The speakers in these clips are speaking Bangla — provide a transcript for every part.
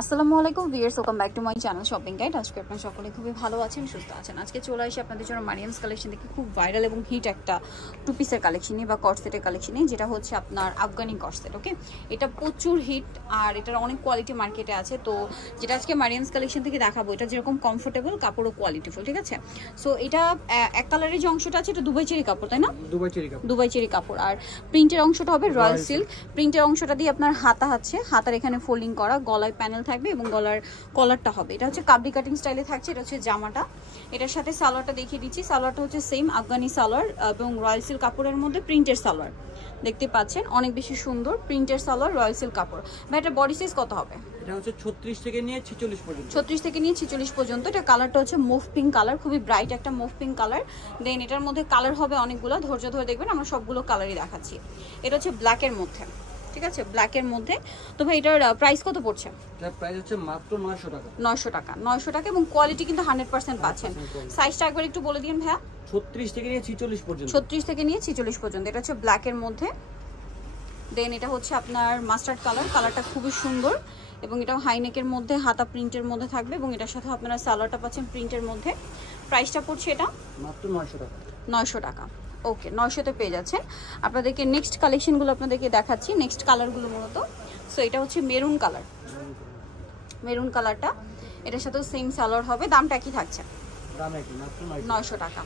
আসসালামু আলাইকুম viewers, welcome back to my channel shopping guide. আজকে আপনারা সকলে খুবই ভালো আছেন, সুস্থ আছেন। আজকে চলে আসি আপনাদের জন্য মারিয়ামস কালেকশন থেকে খুব ভাইরাল এবং হিট একটা টু পিসের কালেকশনই বা কটসেটের কালেকশনই, যেটা হচ্ছে আপনার আফগানি কটসেট। ওকে, এটা প্রচুর হিট আর এটার অনেক কোয়ালিটি মার্কেটে আছে। তো যেটা আজকে মারিয়ামস কালেকশন থেকে দেখাবো, এটা যেরকম কমফোর্টেবল, কাপড়ও কোয়ালিটিফুল, ঠিক আছে। সো এটা এক কালারের যে অংশটা আছে এটা দুবাই চেরি কাপড়, তাই না? দুবাই চেরি কাপড়। আর প্রিন্টের অংশটা হবে রয়্যাল সিল্ক। প্রিন্টের অংশটা দিয়ে আপনার হাতা আছে, হাতার এখানে ফোল্ডিং করা, গলায় প্যানেল থাকবে এবং গলার কলারটা হবে, এটা হচ্ছে কাবলি কাটিং স্টাইলে থাকছে। এটা হচ্ছে জামাটা, এটার সাথে সালোয়ারটা দেখিয়ে দিচ্ছি। সালোয়ারটা হচ্ছে সেম আফগানি সালোয়ার এবং রয়্যাল সিল্ক কাপড়ের মধ্যে প্রিন্টের সালোয়ার দেখতে পাচ্ছেন, অনেক বেশি সুন্দর প্রিন্টের সালোয়ার, রয়্যাল সিল্ক কাপড়। ভাই এটা বডি সাইজ কত হবে? এটা হচ্ছে 36 থেকে নিয়ে 46 পর্যন্ত। 36 থেকে নিয়ে 46 পর্যন্ত। এটা কালারটা হচ্ছে মুভ পিঙ্ক কালার, খুবই ব্রাইট একটা মুভ পিঙ্ক কালার। দেন এটার মধ্যে কালার হবে অনেকগুলো, ধৈর্য ধরে দেখবেন, আমরা সবগুলো কালারই দেখাচ্ছি। এটা হচ্ছে ব্ল্যাকের মধ্যে, ঠিক আছে, ব্ল্যাকের মধ্যে। তো ভাই এটার প্রাইস কত পড়ছে? এটার প্রাইস হচ্ছে মাত্র 900 টাকা। 900 টাকা, 900 টাকা এবং কোয়ালিটি কিন্তু 100% পাচ্ছেন। সাইজটা একবার একটু বলে দিন ভাইয়া। 36 থেকে নিয়ে 46 পর্যন্ত। 36 থেকে নিয়ে 46 পর্যন্ত। এটা হচ্ছে ব্ল্যাকের মধ্যে। দেন এটা হচ্ছে আপনার মাস্টার্ড কালার, কালারটা খুবই সুন্দর এবং এটাও হাইনেকের মধ্যে, হাতা প্রিন্টের মধ্যে থাকবে এবং এটার সাথে আপনারা সালোয়ারটা পাচ্ছেন প্রিন্টের মধ্যে। প্রাইসটা পড়ছে এটা মাত্র 900 টাকা। 900 টাকা। ওকে, 900-তে পেয়ে যাচ্ছেন। আপনাদেরকে নেক্সট কালেকশনগুলো আপনাদেরকে দেখাচ্ছি, নেক্সট কালারগুলো মূলত। সো এটা হচ্ছে মেরুন কালার, মেরুন কালারটা, এটার সাথেও সেম সালোয়ার হবে, দামটা কি থাকছে? দাম একই, মাত্র 900 টাকা।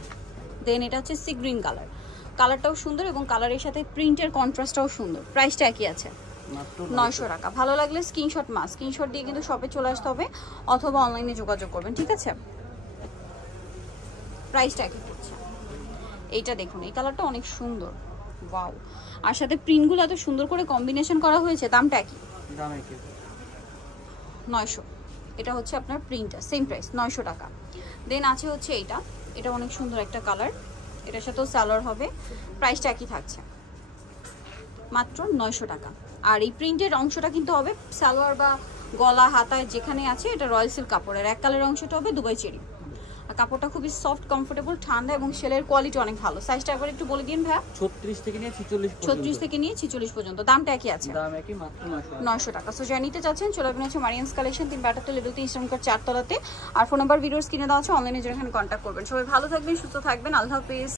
দেন এটা হচ্ছে সি গ্রিন কালার, কালারটাও সুন্দর এবং কালারের সাথে প্রিন্টের কন্ট্রাস্টটাও সুন্দর। প্রাইসটা একই আছে, মাত্র 900 টাকা। ভালো লাগলে স্ক্রিনশট স্ক্রিনশট দিয়ে কিন্তু শপে চলে আসতে হবে অথবা অনলাইনে যোগাযোগ করবেন, ঠিক আছে। প্রাইসটা একই পড়ছে। এইটা দেখুন, এই কালারটা অনেক সুন্দর, ওয়াও। আর সাথে প্রিন্টগুলো এত সুন্দর করে কম্বিনেশন করা হয়েছে, দামটা একই, দাম একই, 900। এটা হচ্ছে আপনার প্রিন্টটা, সেম প্রাইস 900 টাকা। দেন আছে হচ্ছে এইটা, এটা অনেক সুন্দর একটা কালার, এটার সাথেও সালোয়ার হবে, প্রাইসটা একই থাকছে, মাত্র 900 টাকা। আর এই প্রিন্টের অংশটা কিন্তু হবে সালোয়ার বা গলা হাতায় যেখানে আছে, এটা রয়্যাল সিল্ক কাপড়ের। এক কালারের অংশটা হবে দুবাই চেরি। আর কাপড়টা খুবই সফট, কমফোর্টেবল, ঠান্ডা এবং সেলের কোয়ালিটি অনেক ভালো। সাইজটা একবার একটু বলে দিন ভাইয়া। 36 থেকে নিয়ে 46 পর্যন্ত। 36 থেকে নিয়ে 46 পর্যন্ত। দামটা একই আছে, দাম একই, মাত্র 900 টাকা। সো যারা নিতে চাচ্ছেন চলে আসবেন হচ্ছে Mariam's collection, 3 level 3 eastern code 4 তলাতে। আর ফোন নাম্বার ভিডিওস কিনে দেওয়া আছে, অনলাইনে যেখানে কন্ট্যাক্ট করবেন। সবাই ভালো থাকবেন, সুস্থ থাকবেন, আল্লাহ হাফেজ।